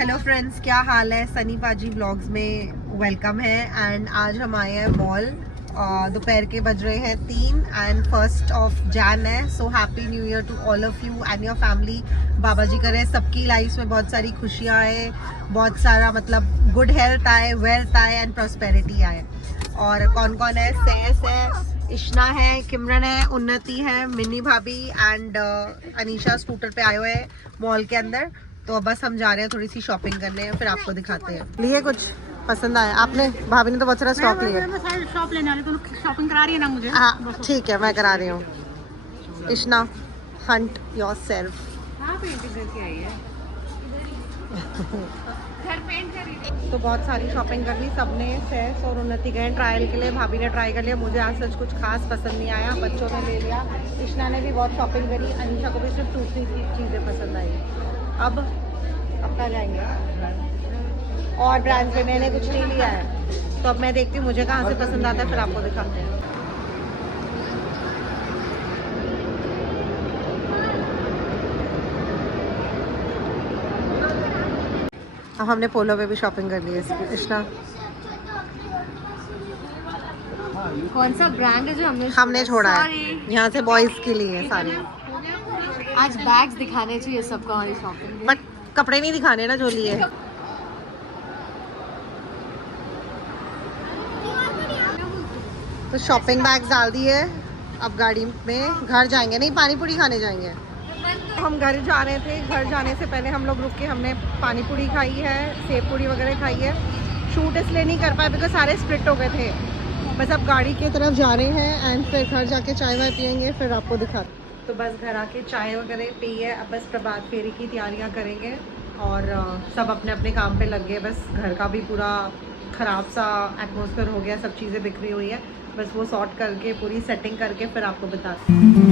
Hello friends, क्या हाल है। सनी पाजी व्लॉग्स में वेलकम है। एंड आज हम आए हैं मॉल। दोपहर के बज रहे हैं 3 एंड 1 Jan है। So happy new year to all of you and your family. बाबा जी करे सबकी लाइफ में बहुत सारी खुशियाँ आए, बहुत सारा मतलब गुड हेल्थ आए, वेल्थ आए एंड प्रॉस्पेरिटी आए। और कौन कौन है? सैस है, इश्ना है, किमरन है, उन्नति है, मिन्नी भाभी एंड अनीशा स्कूटर पे आए हुए हैं मॉल के अंदर। तो अब बस हम जा रहे हैं थोड़ी सी शॉपिंग करने, फिर आपको दिखाते हैं। लिए कुछ पसंद आया आपने? भाभी ने तो बहुत सारा स्टॉक लिया। शॉप लेने वाली, तो शॉपिंग करा रही है ना मुझे। हाँ ठीक है, मैं करा रही हूँ। Ishna, Hunt your self. तो बहुत सारी शॉपिंग कर ली सबने। सैस और उन्नति गए ट्रायल के लिए, भाभी ने ट्राई कर लिया। मुझे आज सच कुछ खास पसंद नहीं आया, बच्चों ने ले लिया। इश्ना ने भी बहुत शॉपिंग करी, अनीशा को भी सिर्फ दूसरी चीज़ें पसंद आई। अब कहाँ जाएंगे? और ब्रांड पे मैंने कुछ नहीं लिया है, तो अब मैं देखती हूँ मुझे कहाँ से पसंद आता है, फिर आपको दिखाते हैं। अब हमने पोलो पे भी शॉपिंग कर ली है। इश्ना, कौन सा ब्रांड है जो हमने छोड़ा है? यहाँ से बॉयज के लिए सारे। आज बैग्स दिखाने चाहिए सबको हमारी शॉपिंग, बट कपड़े नहीं दिखाने ना जो लिए। तो शॉपिंग बैग्स डाल दिए, अब गाड़ी में घर जाएंगे। नहीं, पानी पूरी खाने जाएंगे। हम घर जा रहे थे, घर जाने से पहले हम लोग रुक के हमने पानी पूरी खाई है, सेब पूरी वगैरह खाई है। शूट इसलिए नहीं कर पाए बिकॉज सारे स्प्लिट हो गए थे। बस अब गाड़ी की तरफ जा रहे हैं एंड फिर घर जाके चाय वाय पियेंगे, फिर आपको दिखा। तो बस घर आके चाय वगैरह पी है, अब बस प्रभात फेरी की तैयारियां करेंगे और सब अपने अपने काम पे लग गए। बस घर का भी पूरा ख़राब सा एटमॉस्फेयर हो गया, सब चीज़ें बिखरी हुई है। बस वो सॉर्ट करके पूरी सेटिंग करके फिर आपको बताते हैं।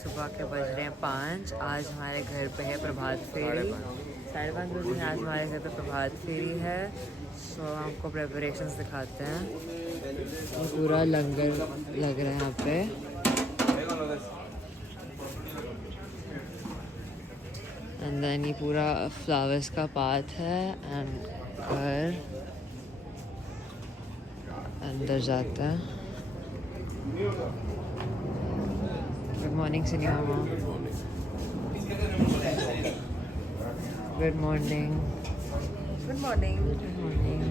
सुबह के बज रहे हैं 5। आज हमारे घर पे है प्रभात फेरी, 5:30 बजे आज हमारे घर पे प्रभात फेरी है। सो आपको प्रेपरेशंस दिखाते हैं। ये पूरा लंगर लग रहा है यहाँ पे। एंड देन ये पूरा फ्लावर्स का पाथ है एंड घर अंदर जाता है। Good morning, Senior Mama. Good morning. Good morning. Good morning.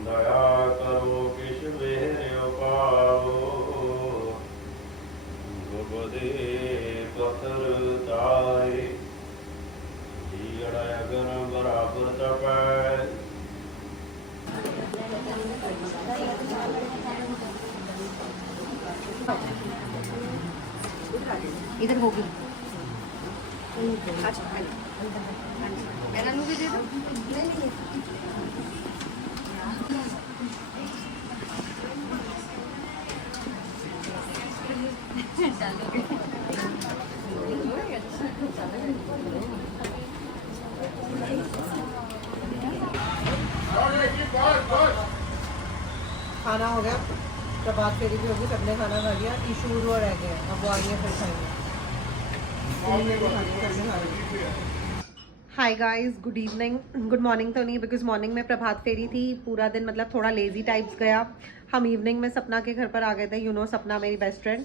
दया करो किश मेरे पाओ गोबदे पत्थर ताए जीड़ा अगर बराबर तपै इधर होगी खाना हो गया, प्रभात फेरी भी होगी, सबने खाना खा लिया, ईशू वो रह गए, अब वो आएंगे फिर खाएंगे। Hi guys, good evening, good morning तो नहीं, बिकॉज मॉर्निंग में प्रभात फेरी थी, पूरा दिन मतलब थोड़ा लेजी टाइप्स गया। हम इवनिंग में सपना के घर पर आ गए थे, यू नो सपना मेरी बेस्ट फ्रेंड,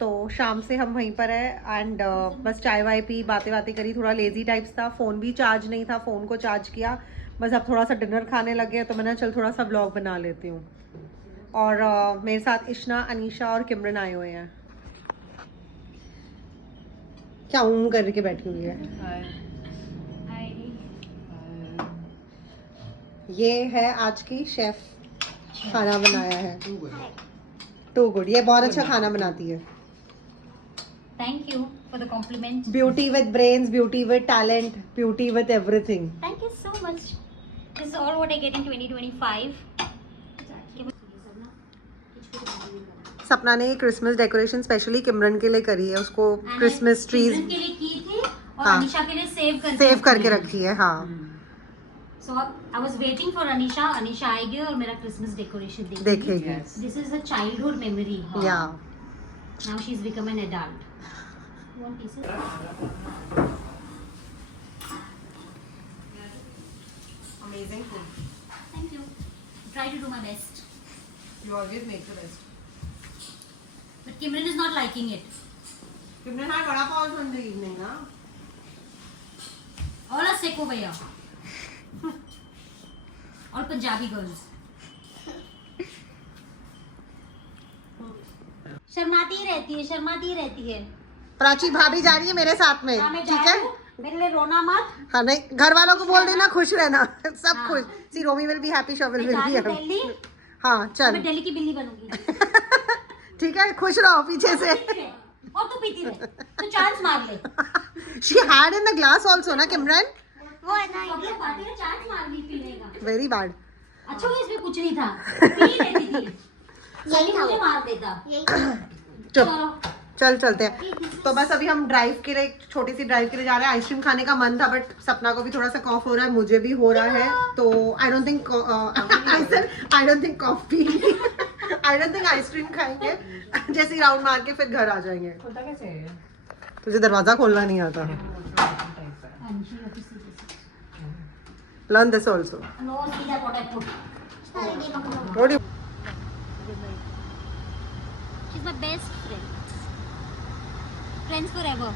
तो शाम से हम वहीं पर है एंड बस चाय वाय पी, बातें बातें करी, थोड़ा लेजी टाइप्स था, फ़ोन भी चार्ज नहीं था, फ़ोन को चार्ज किया, बस अब थोड़ा सा डिनर खाने लगे तो मैंने चल थोड़ा सा व्लॉग बना लेती हूँ। और मेरे साथ इश्ना, अनीशा और किमरन आए हुए हैं। क्या ऊँ करके बैठी हुई है। ये है आज की शेफ, खाना बनाया है। टू गुड, ये बहुत अच्छा खाना बनाती है। Thank you for the compliment. Beauty with brains, beauty with talent, beauty with everything. Thank you so much. This is all what I get in 2025. सपना ने क्रिसमस डेकोरेशन स्पेशली किमरन के लिए करी है, उसको And Christmas I trees children के लिए की थी और हाँ। अनीशा के लिए सेव करके रखी है। हाँ, So I was waiting for Anisha. Anisha आएगी और मेरा क्रिसमस डेकोरेशन देखेगी। This is a childhood memory. या Now she's become an adult. One piece. Amazing food, Thank you. Try to do my best. You always make the best. But Kimran is not liking it. किमरन had vada pav on the evening ना। All are seko भैया. All Punjabi girls. शर्माती रहती है। प्राची भाभी जा रही है मेरे साथ में, हाँ, मैं ठीक जा है। रही हूँ, मेरे लिए रोना मत। हाँ नहीं, घर वालों को बोल देना खुश रहना, सब हाँ। खुश। सी रोमी विल बी हैप्पी, शोविल मैं विल जा बी रही हूँ हैप्पी। दिल्ली, हाँ चल, मैं दिल्ली की बिल्ली बनूंगी। ठीक है, खुश रहो पीछे से। और तू पीती रहे, तू चांस मार ले। She had in the glass also ना किमरन, वो है ना, सब लोग पार्टी में चांस मार ली पीने का। Very bad. अच्छा हुआ इसमें कुछ नहीं था, पी लेती थी। यही मुझे मार देता। चुप, चलो चल चलते हैं। तो बस अभी हम ड्राइव के लिए, छोटी सी ड्राइव के लिए जा रहे हैं। आइसक्रीम खाने का मन था बट सपना को भी थोड़ा सा कॉफ हो रहा है, मुझे भी हो रहा है, तो I don't think coffee I don't think ice cream खाएंगे, जैसे राउंड मार के फिर घर आ जाएंगे। तुझे दरवाजा खोलना नहीं आता है, learn this also. No see that what I put. What do you... she is my best friend, friends forever.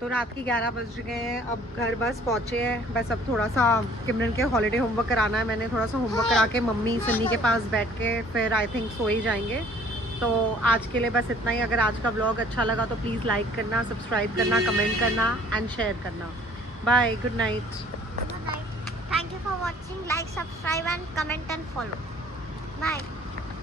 तो रात की 11 बज गए हैं, अब घर बस पहुँचे हैं। बस अब थोड़ा सा किमरन के हॉलीडे होमवर्क कराना है, मैंने थोड़ा सा होमवर्क करा के मम्मी सन्नी के पास बैठ के फिर आई थिंक सो ही जाएंगे। तो आज के लिए बस इतना ही। अगर आज का व्लॉग अच्छा लगा तो प्लीज़ लाइक करना, सब्सक्राइब करना, कमेंट करना एंड शेयर करना। Bye, good night. Good night. Thank you for watching. Like, subscribe and comment and follow. Bye.